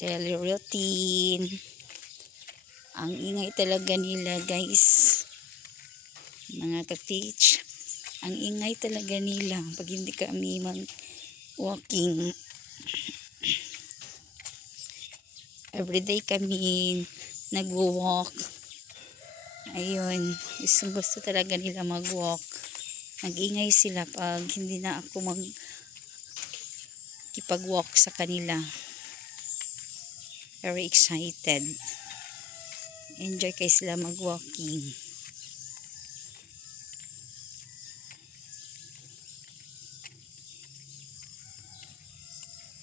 Daily routine. Ang ingay talaga nila, guys. Mga ka-teach. Ang ingay talaga nila pag hindi kami mag-walking. Everyday kami nag-walk. Ayun. Gusto talaga nila mag-walk. Nag-ingay sila pag hindi na ako mag-walk sa kanila. Very excited. Enjoy kayo sila mag-walking.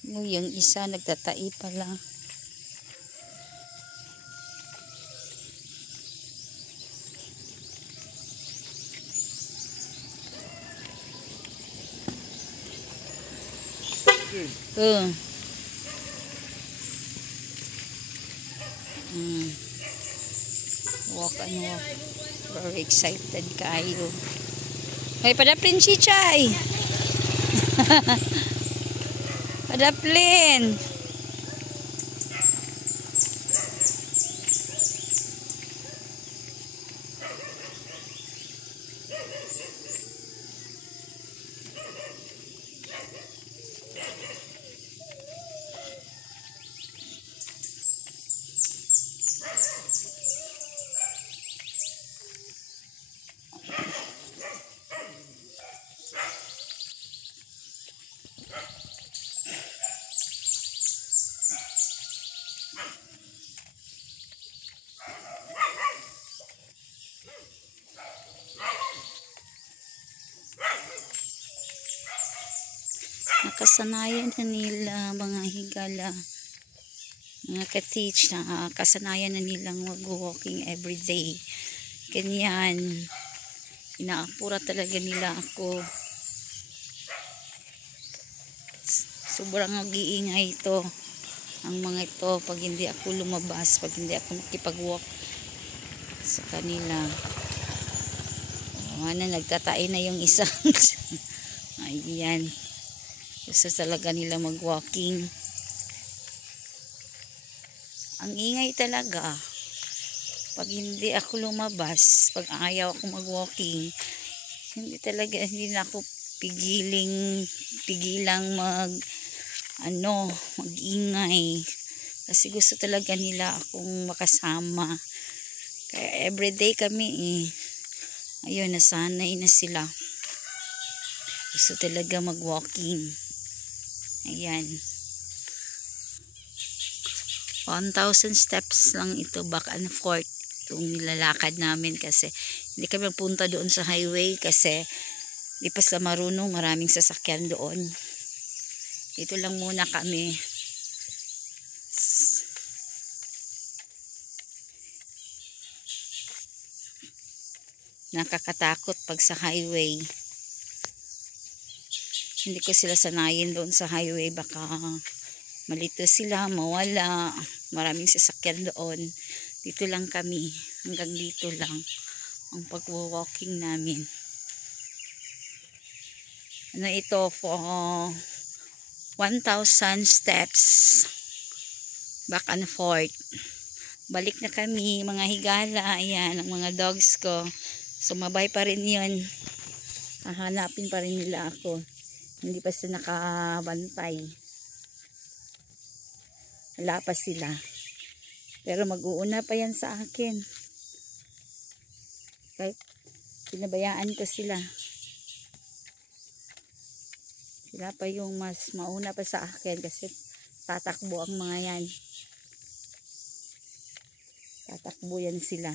Yung isa nagtatai pa lang. Walk and walk. Very excited kayo. Hoy, padaplin si Chay. Padaplin. Nakasanayan na nila mga higala, mga ka-teach, nakasanayan na nilang mag-walking everyday. Ganyan, inaapura talaga nila ako. Sobrang mag-iingay ito, ang mga ito, pag hindi ako lumabas, pag hindi ako makipag-walk sa kanila. Nagtatain na yung isang. Ayan. Gusto talaga nila mag-walking. Ang ingay talaga. Pag hindi ako lumabas, pag ayaw ako mag-walking, hindi na ako pigilang mag-ingay. Kasi gusto talaga nila akong makasama. Kaya everyday kami ayun, nasanay na sila. Gusto talaga mag-walking. Ayan. 1,000 steps lang ito, back and forth. Itong nilalakad namin kasi hindi kami punta doon sa highway kasi di pa sila marunong, maraming sasakyan doon. Ito lang muna kami. Nakakatakot pag sa highway. Hindi ko sila sanayin doon sa highway, baka malito sila, mawala, maraming sasakyan doon. Dito lang kami, hanggang dito lang ang pag-walking namin. Ito for 1,000 steps back and forth. Balik na kami mga higala. Ayan ang mga dogs ko, sumabay pa rin yun. Hahanapin pa rin nila ako, hindi pa sila nakabantay. Wala pa sila. Pero mag-uuna pa yan sa akin. Kahit pinabayaan ko sila. Sila pa yung mas mauna pa sa akin kasi tatakbo ang mga yan. Tatakbo yan sila.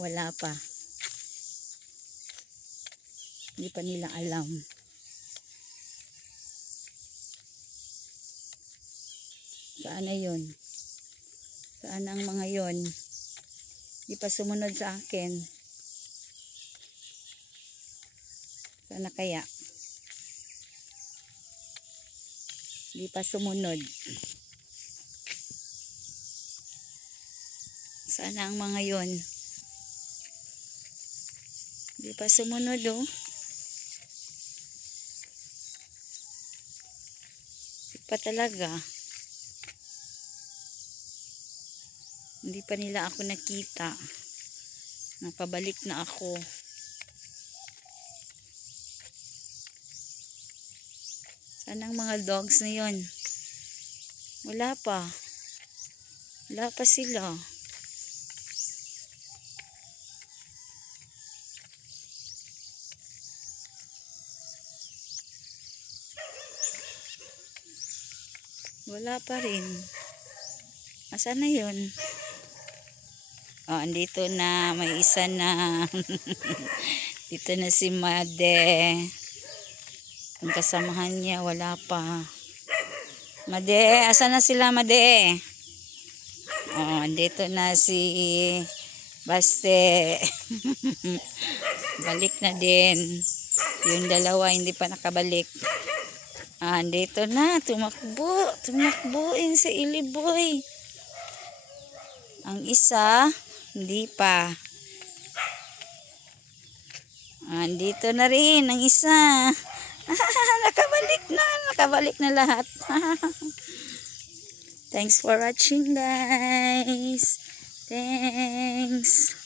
Wala pa. Hindi pa nila alam. Saan na yun? Saan ang mga yun? Hindi pa sumunod sa akin. Saan na kaya? Hindi pa sumunod. Saan ang mga yun? Hindi pa sumunod, oh. pa talaga. Hindi pa nila ako nakita. Napabalik na ako. Saan ang mga dogs na yun? Wala pa. Wala pa sila. Wala pa rin. Asan na yun? Oh, andito na. May isa na. Dito na si Made. Ang kasamahan niya, wala pa. Made, asan na sila, Made? Oh, andito na si Baste. Balik na din. Yung dalawa hindi pa nakabalik. Andito na, tumakbuin sa Iliboy. Ang isa, hindi pa. Andito na rin ang isa. Nakabalik na lahat. Thanks for watching, guys. Thanks.